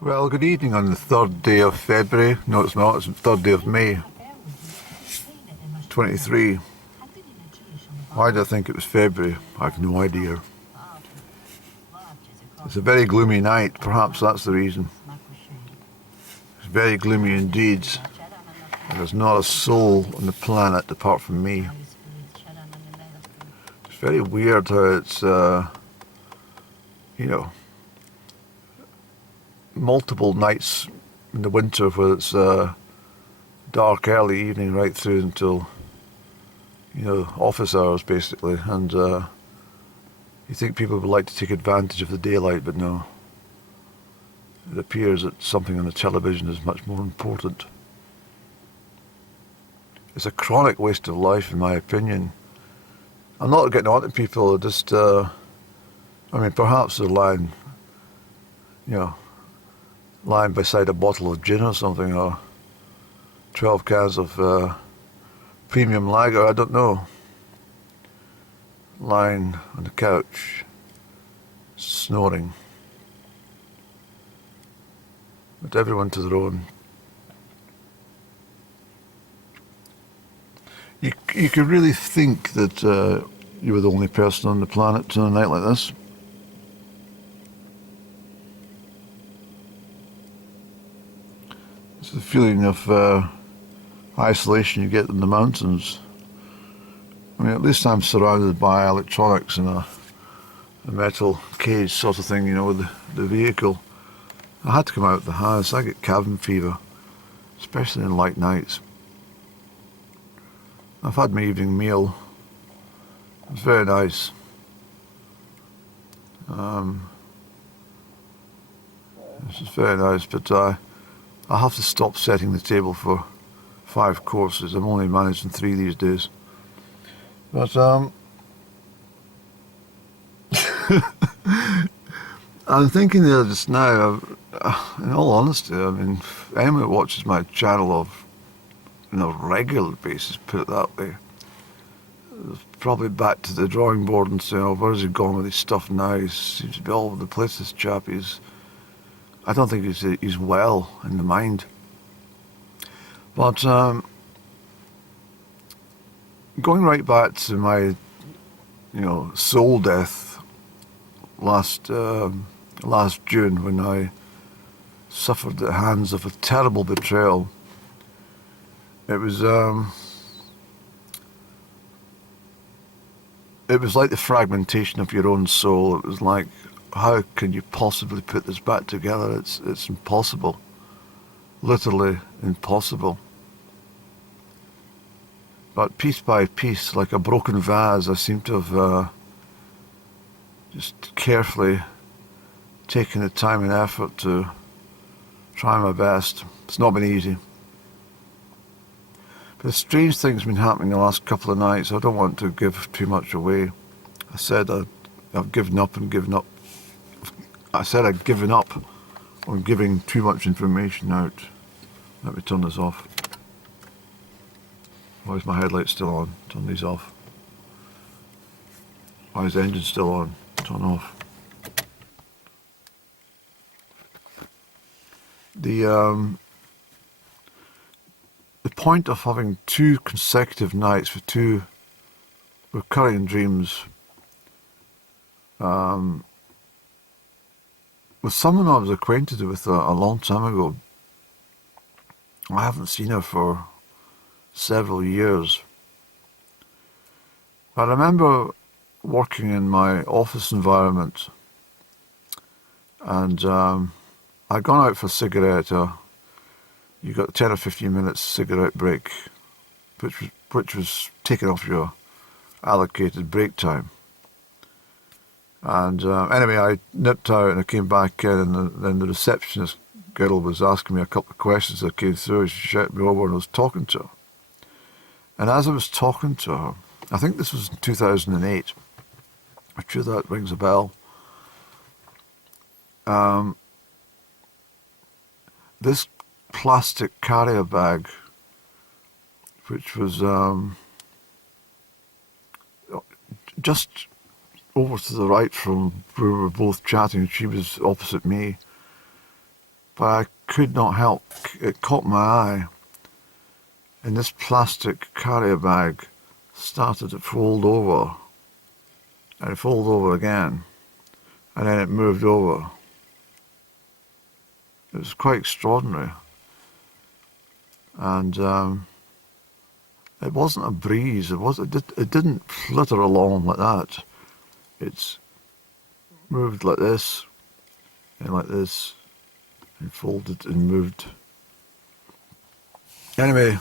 Well, good evening on the 3rd day of February. No, it's not. It's the 3rd day of May, 23. Why do I think it was February? I have no idea. It's a very gloomy night. Perhaps that's the reason. It's very gloomy indeed. There's not a soul on the planet apart from me. It's very weird how it's, you know, multiple nights in the winter where it's dark early evening right through until, office hours basically. And you think people would like to take advantage of the daylight, but no. It appears that something on the television is much more important. It's a chronic waste of life, in my opinion. I'm not getting on to people, just, perhaps they're lying beside a bottle of gin or something, or 12 cans of premium lager, I don't know. Lying on the couch, snoring. But everyone to their own. You could really think that you were the only person on the planet on a night like this. It's the feeling of isolation you get in the mountains. I mean, at least I'm surrounded by electronics and a metal cage sort of thing, with the vehicle. I had to come out of the house. I get cabin fever, especially in light nights. I've had my evening meal. It's very nice. This is very nice, but I have to stop setting the table for 5 courses. I'm only managing 3 these days. But I'm thinking there just now, in all honesty, I mean, if anyone who watches my channel on a regular basis, put it that way, probably back to the drawing board and saying, oh, where's he gone with his stuff now? He seems to be all over the place, this chap. I don't think he's well in the mind. But going right back to my, soul death last June, when I suffered at the hands of a terrible betrayal. It was like the fragmentation of your own soul. It was like, how can you possibly put this back together? It's impossible, literally impossible. But piece by piece, like a broken vase, I seem to have just carefully taken the time and effort to try my best. It's not been easy. But strange things have been happening the last couple of nights. I don't want to give too much away. I said I've given up and given up. I said I'd given up on giving too much information out. Let me turn this off. Why is my headlight still on? Turn these off. Why is the engine still on? Turn off. The point of having 2 consecutive nights with 2 recurring dreams with someone I was acquainted with a long time ago. I haven't seen her for several years. I remember working in my office environment, and I'd gone out for a cigarette. You got 10 or 15 minutes cigarette break, which was taken off your allocated break time. And anyway, I nipped out and I came back in, and then the receptionist girl was asking me a couple of questions that came through. She shouted me over and I was talking to her. And as I was talking to her, I think this was in 2008, I'm sure that rings a bell, this plastic carrier bag, which was just over to the right from where we were both chatting. She was opposite me, but I could not help. It caught my eye, and this plastic carrier bag started to fold over, and it folded over again, and then it moved over. It was quite extraordinary, and it wasn't a breeze. It didn't flitter along like that. It's moved like this, and like this, and folded and moved. Anyway,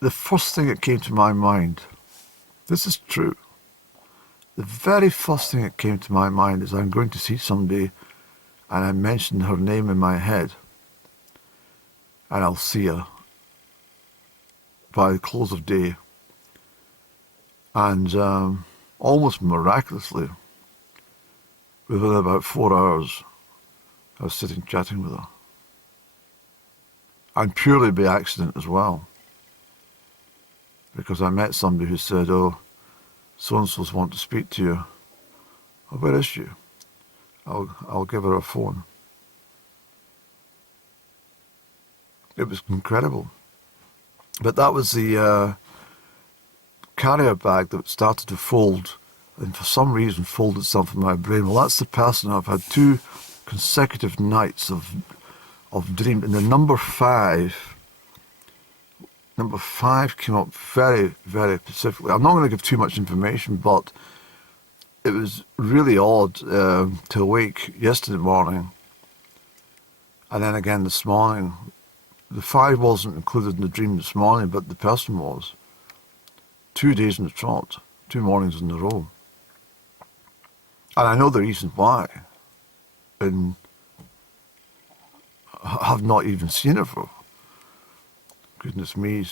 the first thing that came to my mind, this is true, the very first thing that came to my mind is I'm going to see somebody, and I mentioned her name in my head, and I'll see her by the close of day. And almost miraculously, within about 4 hours, I was sitting chatting with her. And purely by accident as well. Because I met somebody who said, oh, so-and-so's want to speak to you. Oh, where is she? I'll give her a phone. It was incredible. But that was the carrier bag that started to fold, and for some reason folded itself in my brain. Well, that's the person I've had 2 consecutive nights of dream. And the number 5 came up very, very specifically. I'm not going to give too much information, but it was really odd to awake yesterday morning, and then again this morning. The 5 wasn't included in the dream this morning, but the person was. 2 days in the trot, 2 mornings in a row. And I know the reason why. And I have not even seen her for, goodness me,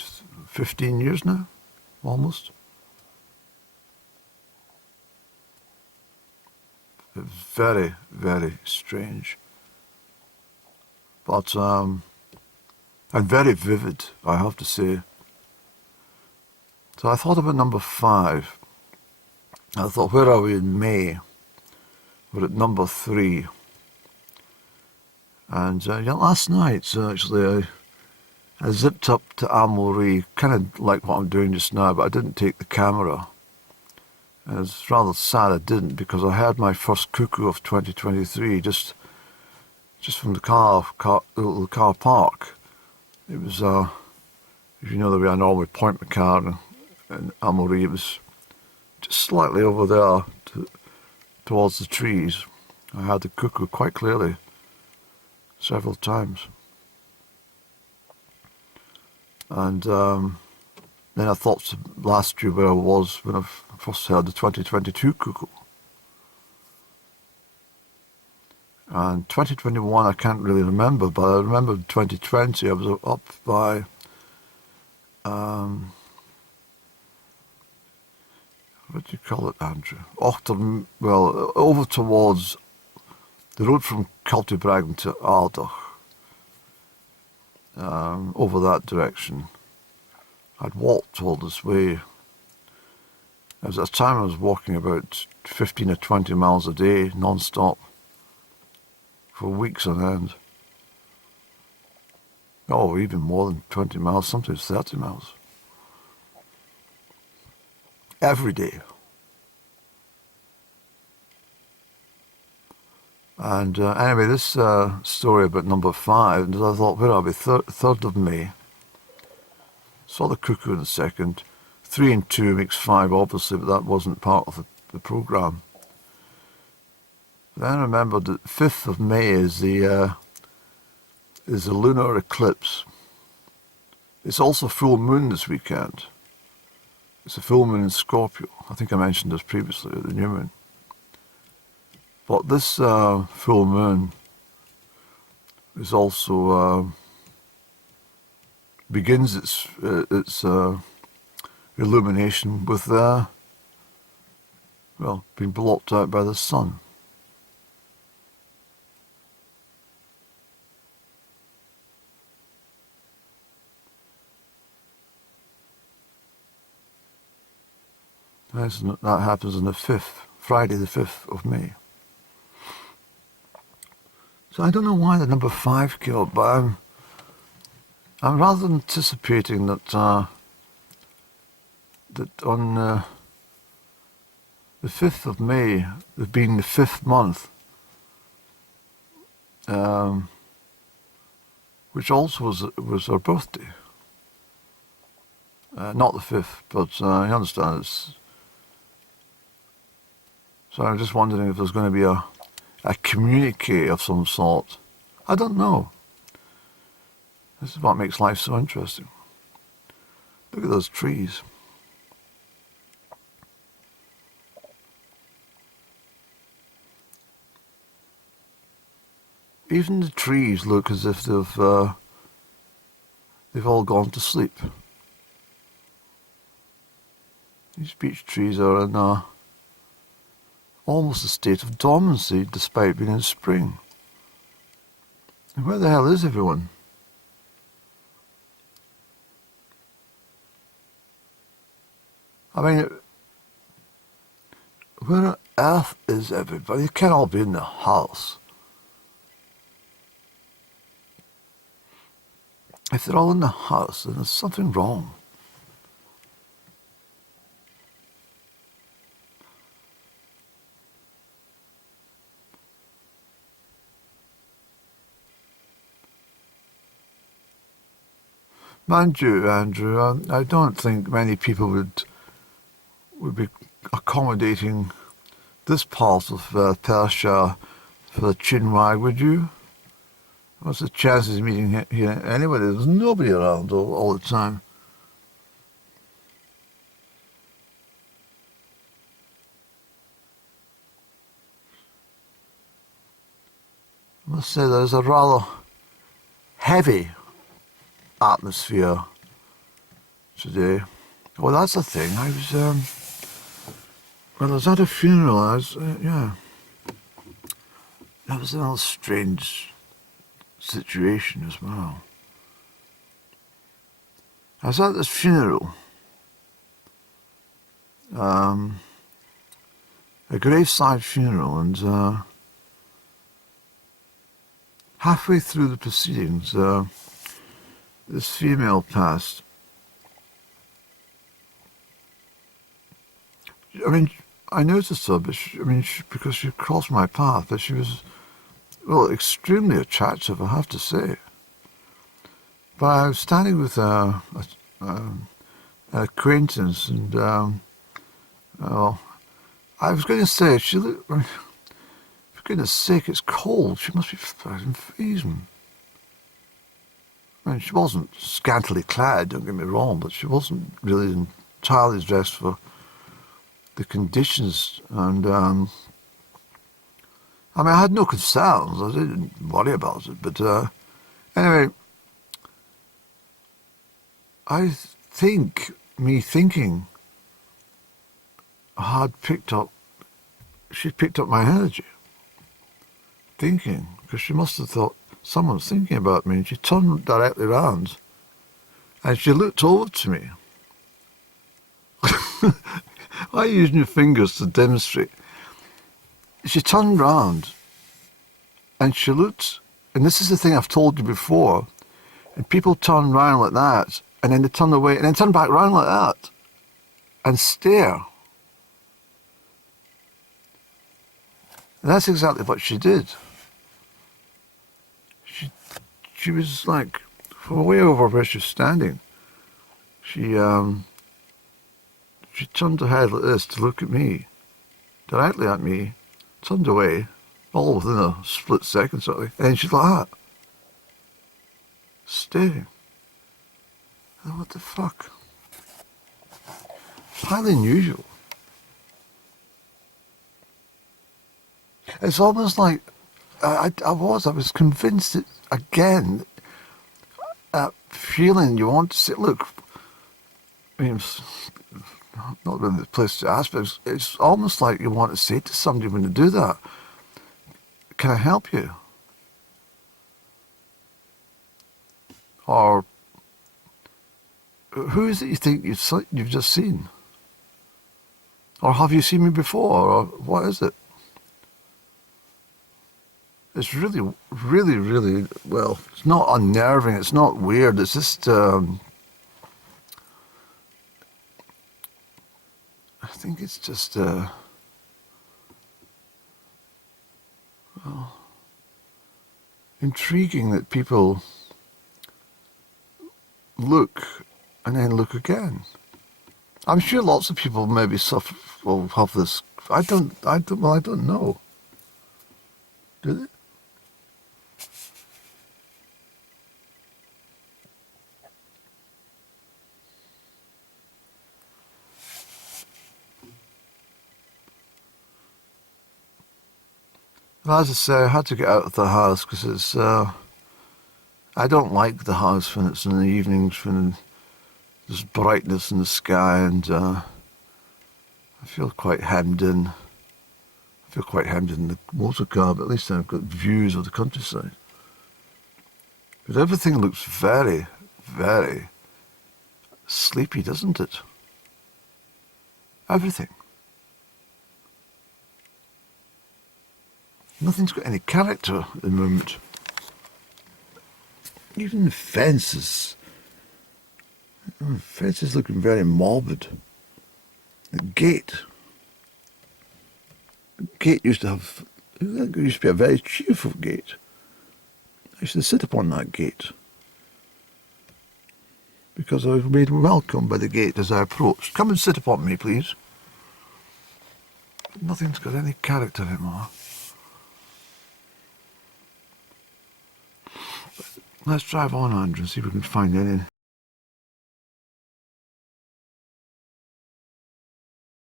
15 years now, almost. It's very, very strange. But, and very vivid, I have to say. So I thought about number 5. I thought, where are we in May? We're at number 3. And last night, actually, I zipped up to Amory, kind of like what I'm doing just now, but I didn't take the camera. And it's rather sad I didn't, because I had my first cuckoo of 2023 just from the car park. It was, if you know the way I normally point my car in Amory, it was just slightly over there towards the trees. I had the cuckoo quite clearly several times. And then I thought last year where I was when I first heard the 2022 cuckoo. And 2021 I can't really remember, but I remember 2020 I was up by what do you call it, Andrew? Over towards the road from Cultibragn to Ardagh, over that direction. I'd walked all this way. There was a time I was walking about 15 or 20 miles a day, non-stop, for weeks on end. Oh, even more than 20 miles, sometimes 30 miles. Every day. And anyway, this story about number 5, and I thought, where are we? 3rd of May. Saw the cuckoo in the 2nd. 3 and 2 makes 5, obviously, but that wasn't part of the programme. Then I remembered that 5th of May is the lunar eclipse. It's also full moon this weekend. It's a full moon in Scorpio. I think I mentioned this previously, the new moon. But this full moon is also begins its illumination with being blocked out by the sun. That happens on the 5th, Friday the 5th of May. So I don't know why the number 5 came up, but I'm rather anticipating that that on the 5th of May, being the 5th month, which also was our birthday. Not the 5th, but you understand it's. So I'm just wondering if there's going to be a communique of some sort. I don't know. This is what makes life so interesting. Look at those trees. Even the trees look as if they've all gone to sleep. These beech trees are in almost a state of dormancy despite being in spring. And where the hell is everyone? I mean, where on earth is everybody? You can't all be in the house. If they're all in the house, then there's something wrong. Mind you, Andrew, I don't think many people would be accommodating this part of Persia for the chinwag, would you? What's the chances of meeting here anyway? There's nobody around all the time. I must say there's a rather heavy atmosphere today. Well, that's the thing. I was at a funeral. That was another strange situation as well. I was at this funeral, a graveside funeral, and halfway through the proceedings, this female passed. I mean, I noticed her, but because she crossed my path, but she was, well, extremely attractive, I have to say. But I was standing with an acquaintance, and well, I was going to say, she looked, for goodness sake, it's cold. She must be freezing. I mean, she wasn't scantily clad, don't get me wrong, but she wasn't really entirely dressed for the conditions. And I mean, I had no concerns. I didn't worry about it. But anyway, I think thinking she picked up my energy. Thinking, because she must have thought someone's thinking about me, and she turned directly round and she looked over to me. Why are you using your fingers to demonstrate? She turned round and she looked, and this is the thing I've told you before, and people turn round like that and then they turn away and then turn back round like that and stare. And that's exactly what she did. She was like, from way over where she was standing, she turned her head like this to look at me, directly at me, turned away, all within a split second sort of thing, and then she's like that, staring. I thought, what the fuck? It's highly unusual. It's almost like I was convinced that, again, that feeling you want to say, look, I mean, it's not really the place to ask, but it's almost like you want to say to somebody when you do that, can I help you? Or who is it you think you've just seen? Or have you seen me before? Or what is it? It's really, really, really, well, it's not unnerving, it's not weird, it's just, I think it's just, well, intriguing that people look and then look again. I'm sure lots of people maybe suffer, will have this, I don't know. Do they? Well, as I say, I had to get out of the house because it's, I don't like the house when it's in the evenings when there's brightness in the sky, and I feel quite hemmed in. I feel quite hemmed in the motor car, but at least I've got views of the countryside. But everything looks very, very sleepy, doesn't it? Everything. Nothing's got any character at the moment. Even the fences. The fence is looking very morbid. The gate. The gate used to have, it used to be a very cheerful gate. I used to sit upon that gate because I was made welcome by the gate as I approached. Come and sit upon me, please. Nothing's got any character anymore. Let's drive on, Andrew, and see if we can find any